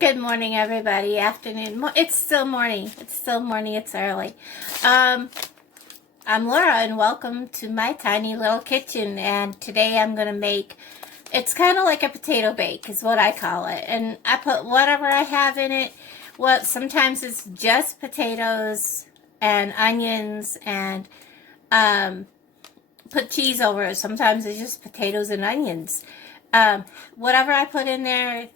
Good morning, everybody. Afternoon. It's still morning. It's still morning. It's early. Um, I'm Laura, and welcome to my tiny little kitchen. And today I'm gonna make. It's kind of like a potato bake, is what I call it. And I put whatever I have in it. Well, sometimes it's just potatoes and onions, and um, put cheese over it. Sometimes it's just potatoes and onions. Whatever I put in there.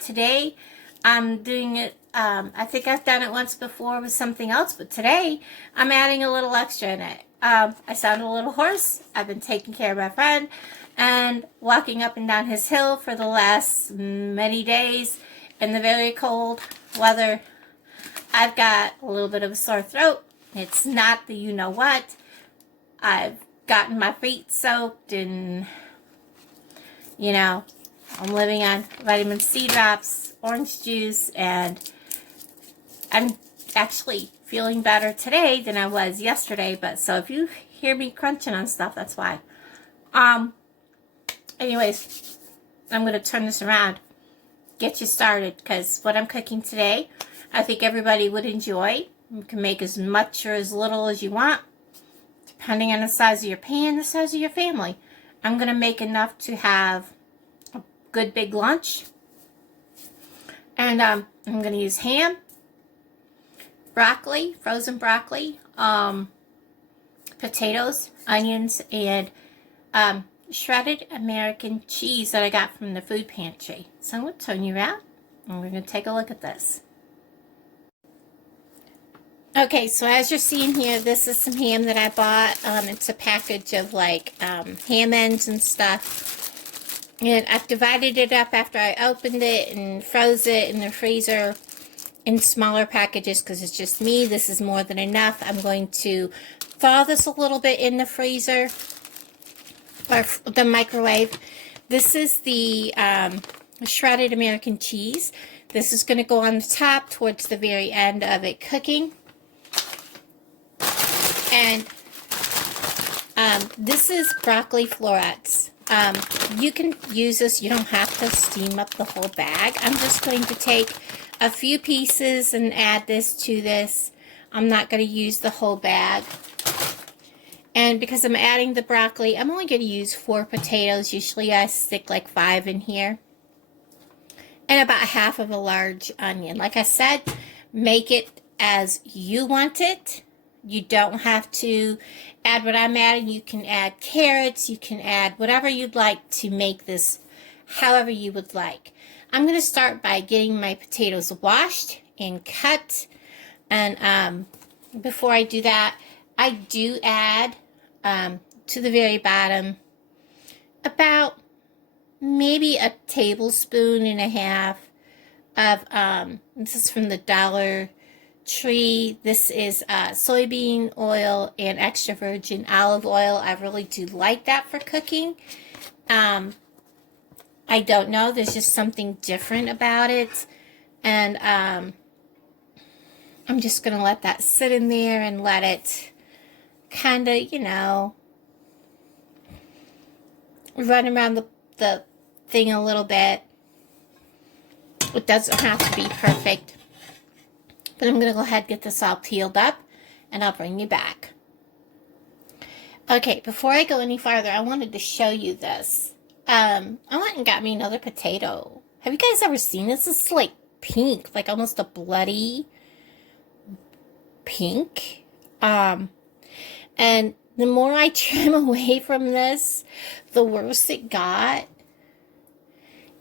Today I'm doing it. I think I've done it once before with something else, but today I'm adding a little extra in it. I sound a little hoarse. I've been taking care of my friend and walking up and down his hill for the last many days in the very cold weather. I've got a little bit of a sore throat. It's not the you know what. I've gotten my feet soaked, and I'm living on vitamin C drops, orange juice, and I'm actually feeling better today than I was yesterday. But so if you hear me crunching on stuff, that's why. Anyways, I'm going to turn this around, get you started, because what I'm cooking today, I think everybody would enjoy. You can make as much or as little as you want, depending on the size of your pan, the size of your family. I'm going to make enough to have a good big lunch. And I'm going to use ham, broccoli, frozen broccoli, potatoes, onions, and shredded American cheese that I got from the food pantry. So I'm going to turn you around, and we're going to take a look at this. Okay, so as you're seeing here, this is some ham that I bought. It's a package of ham ends and stuff. And I've divided it up after I opened it and froze it in the freezer in smaller packages because it's just me. This is more than enough. I'm going to thaw this a little bit in the freezer or the microwave. This is the shredded American cheese. This is going to go on the top towards the very end of it cooking. And this is broccoli florets. You can use this. You don't have to steam up the whole bag. I'm just going to take a few pieces and add this to this. I'm not going to use the whole bag. And because I'm adding the broccoli, I'm only going to use 4 potatoes. Usually I stick like 5 in here. And about half of a large onion. Like I said, make it as you want it. You don't have to add what I'm adding. You can add carrots. You can add whatever you'd like to make this however you would like. I'm going to start by getting my potatoes washed and cut. And before I do that, I do add to the very bottom about maybe a tablespoon and a half of, this is from the Dollar Tree. This is soybean oil and extra virgin olive oil. I really do like that for cooking. I don't know. There's just something different about it. And I'm just going to let that sit in there and let it kind of, run around the thing a little bit. It doesn't have to be perfect. But I'm going to go ahead and get this all peeled up, and I'll bring you back. Okay, before I go any farther, I wanted to show you this. I went and got me another potato. Have you guys ever seen this? This is like pink, like almost a bloody pink. And the more I trim away from this, the worse it got.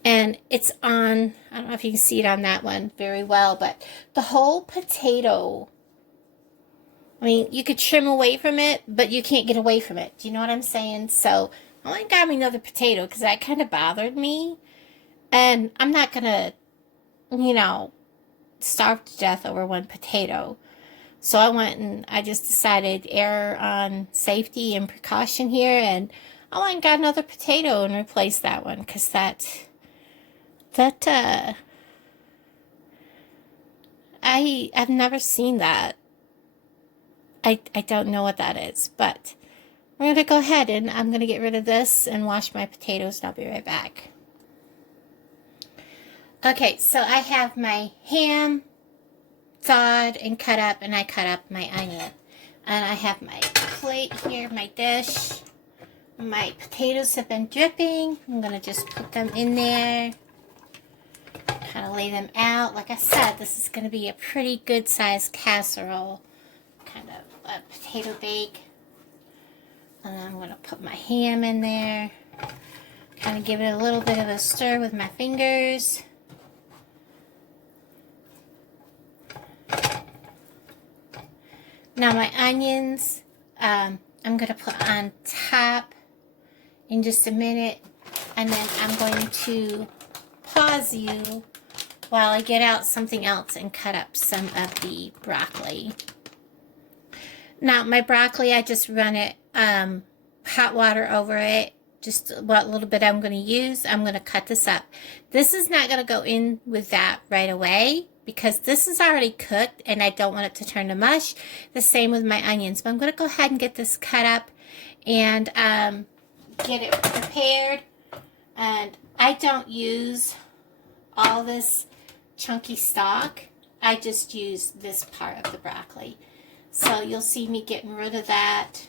And it's on, I don't know if you can see it on that one very well, but the whole potato, I mean, you could trim away from it, but you can't get away from it. Do you know what I'm saying? So I went and got me another potato because that kind of bothered me. And I'm not going to, starve to death over one potato. So I went and I just decided err on safety and precaution here. And I went and got another potato and replaced that one because I've never seen that. I don't know what that is, but we're going to go ahead and I'm going to get rid of this and wash my potatoes, and I'll be right back. Okay, so I have my ham thawed and cut up, and I cut up my onion. And I have my plate here, my dish. My potatoes have been dripping. I'm going to just put them in there. Kind of lay them out. Like I said, this is going to be a pretty good sized casserole. Kind of a potato bake. And I'm going to put my ham in there. Kind of give it a little bit of a stir with my fingers. Now my onions, I'm going to put on top in just a minute. And then I'm going to pause you while I get out something else and cut up some of the broccoli. Now my broccoli, I just run it hot water over it. Just what little bit I'm going to use. I'm going to cut this up. This is not going to go in with that right away because this is already cooked and I don't want it to turn to mush. The same with my onions. But I'm going to go ahead and get this cut up and get it prepared. And I don't use all this chunky stalk. I just use this part of the broccoli. So you'll see me getting rid of that.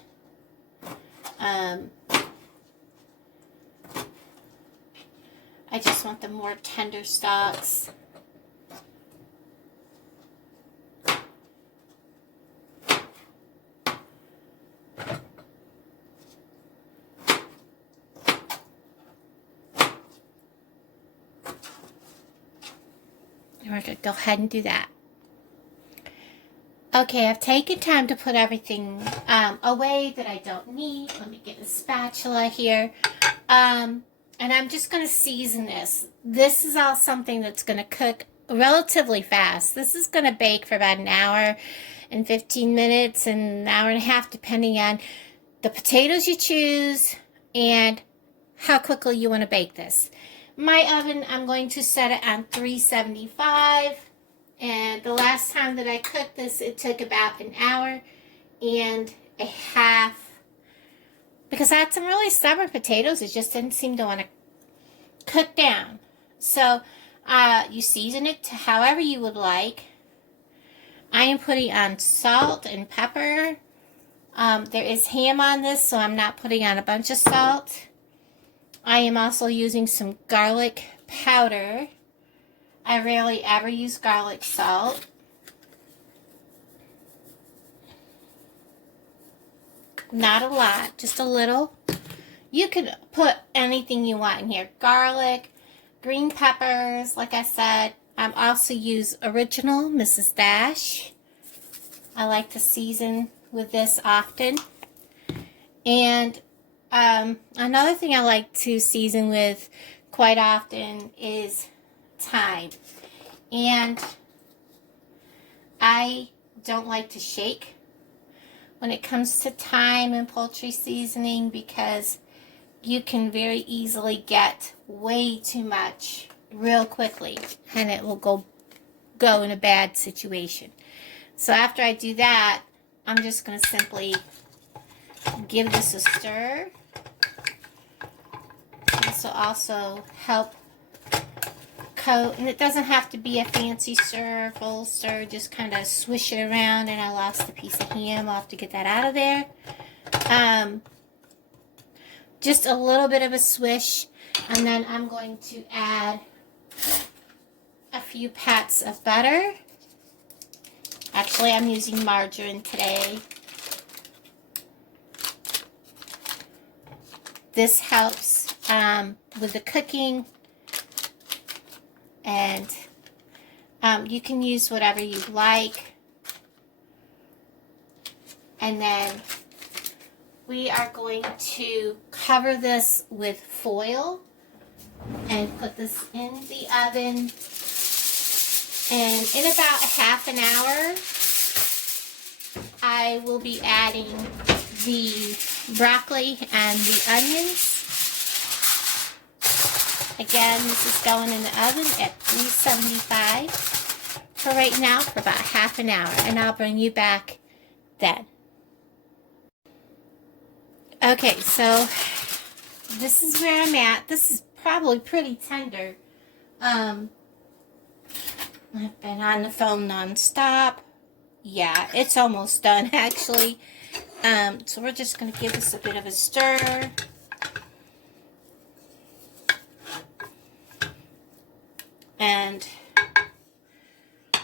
I just want the more tender stalks. And we're going to go ahead and do that. Okay, I've taken time to put everything away that I don't need. Let me get a spatula here. And I'm just going to season this. This is all something that's going to cook relatively fast. This is going to bake for about an hour and 15 minutes and an hour and a half, depending on the potatoes you choose and how quickly you want to bake this. My oven, I'm going to set it on 375. And the last time that I cooked this, it took about an hour and a half. Because I had some really stubborn potatoes. It just didn't seem to want to cook down. So you season it to however you would like. I am putting on salt and pepper. There is ham on this, so I'm not putting on a bunch of salt. I am also using some garlic powder. I rarely ever use garlic salt. Not a lot, just a little. You could put anything you want in here. Garlic, green peppers, like I said. I also use original Mrs. Dash. I like to season with this often. And another thing I like to season with quite often is thyme. And I don't like to shake when it comes to thyme and poultry seasoning because you can very easily get way too much real quickly and it will go in a bad situation. So after I do that, I'm just going to simply give this a stir. This will also help coat, and it doesn't have to be a fancy stir, full stir, just kind of swish it around. And I lost a piece of ham. I'll have to get that out of there. Just a little bit of a swish, and then I'm going to add a few pats of butter. Actually, I'm using margarine today. This helps with the cooking. And you can use whatever you like. And then we are going to cover this with foil and put this in the oven. And in about half an hour, I will be adding the broccoli and the onions. Again, this is going in the oven at 375 for right now for about half an hour, and I'll bring you back then. Okay, so this is where I'm at. This is probably pretty tender. I've been on the phone nonstop. Yeah, it's almost done actually. So we're just going to give this a bit of a stir. And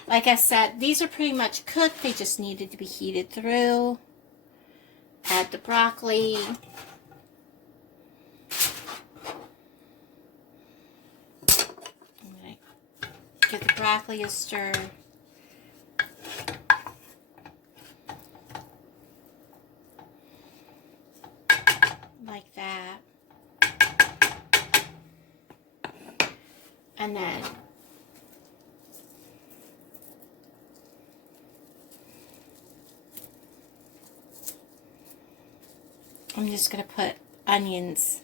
like I said, these are pretty much cooked. They just needed to be heated through. Add the broccoli. Give the broccoli a stir. Like that. And then I'm just going to put onions.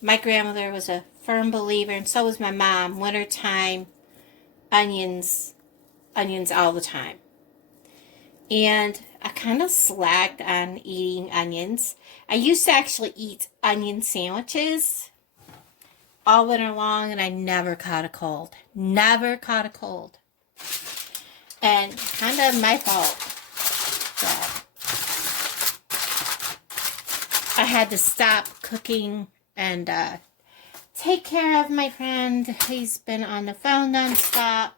My grandmother was a firm believer, and so was my mom. Wintertime, onions all the time. And I kind of slacked on eating onions. I used to actually eat onion sandwiches all winter long, and I never caught a cold. Never caught a cold. And kind of my fault that I had to stop cooking and take care of my friend. He's been on the phone nonstop.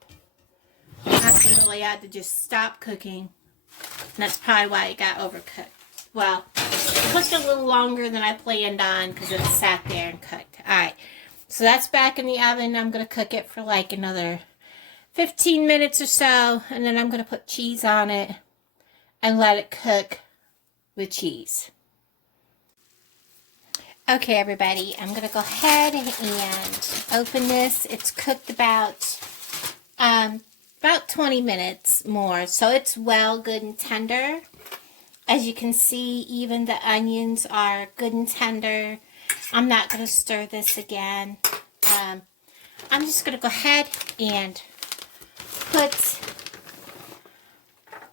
I really had to just stop cooking. And that's probably why it got overcooked. Well, it cooked a little longer than I planned on because it sat there and cooked. Alright, so that's back in the oven. I'm going to cook it for like another 15 minutes or so. And then I'm going to put cheese on it and let it cook with cheese. Okay, everybody, I'm going to go ahead and open this. It's cooked about 20 minutes more, so it's well good and tender. As you can see, even the onions are good and tender. I'm not going to stir this again. I'm just going to go ahead and put,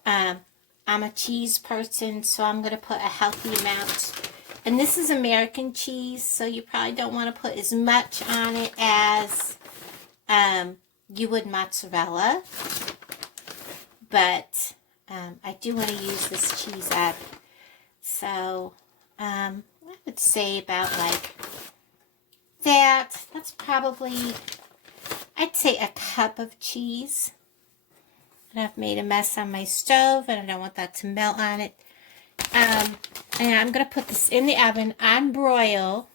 I'm a cheese person, so I'm going to put a healthy amount. And this is American cheese, so you probably don't want to put as much on it as you would mozzarella. But I do want to use this cheese up. So I would say about like that. That's probably, I'd say a cup of cheese. And I've made a mess on my stove, and I don't want that to melt on it. And I'm going to put this in the oven on broil.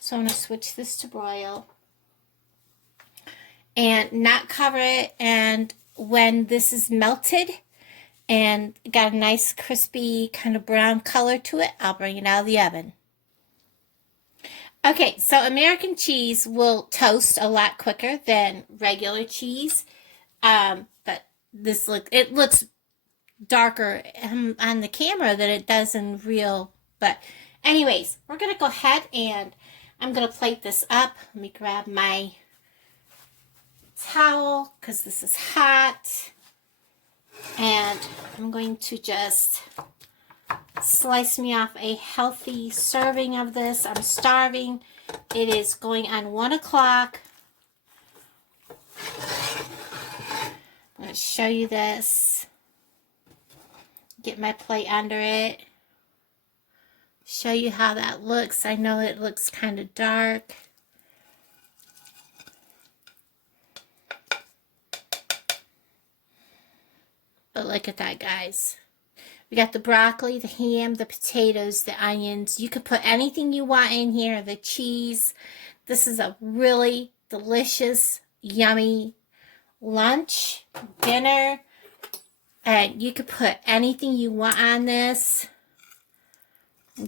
So I'm going to switch this to broil. And not cover it. And when this is melted and got a nice crispy kind of brown color to it, I'll bring it out of the oven. Okay, so American cheese will toast a lot quicker than regular cheese. But this looks darker on the camera than it does in real. But anyways, we're going to go ahead and I'm going to plate this up. Let me grab my towel because this is hot. And I'm going to just slice me off a healthy serving of this. I'm starving. It is going on 1 o'clock. I'm going to show you this. Get my plate under it. Show you how that looks. I know it looks kind of dark. But look at that, guys. We got the broccoli, the ham, the potatoes, the onions. You could put anything you want in here. The cheese. This is a really delicious, yummy lunch, dinner. And you could put anything you want on this.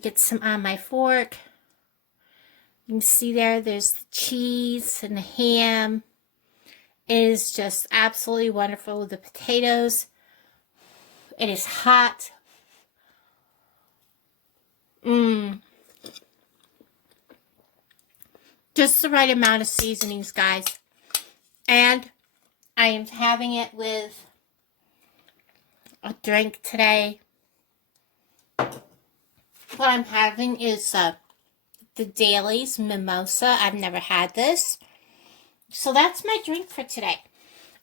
Get some on my fork. You can see there's the cheese and the ham. It is just absolutely wonderful with the potatoes. It is hot. Just the right amount of seasonings, guys. And I am having it with a drink today. What I'm having is the Daly's Mimosa. I've never had this. So that's my drink for today.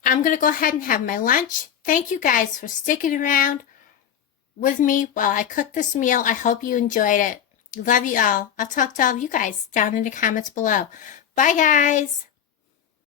I'm going to go ahead and have my lunch. Thank you guys for sticking around with me while I cook this meal. I hope you enjoyed it. Love you all. I'll talk to all of you guys down in the comments below. Bye, guys.